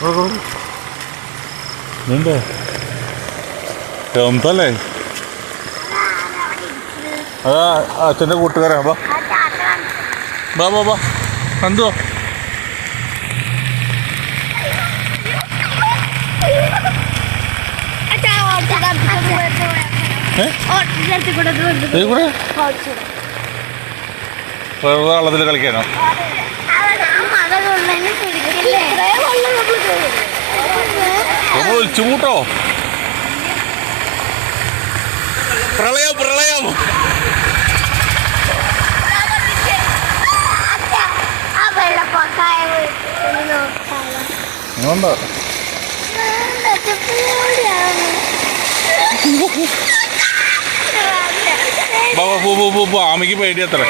ഇതുണ്ടോ എന്തല്ലേ അതാ അച്ഛൻ്റെ കൂട്ടുകാരാ ബാ ബാ ബാ ബാ എന്തോ കൂടെ വെള്ളത്തിൽ കളിക്കാനോ നമ്മൾ ഒളിച്ചു കൂട്ടോ പ്രളയം പ്രളയം ഉണ്ടോ ബാബാ പോ ആമയ്ക്ക് പേടി അത്ര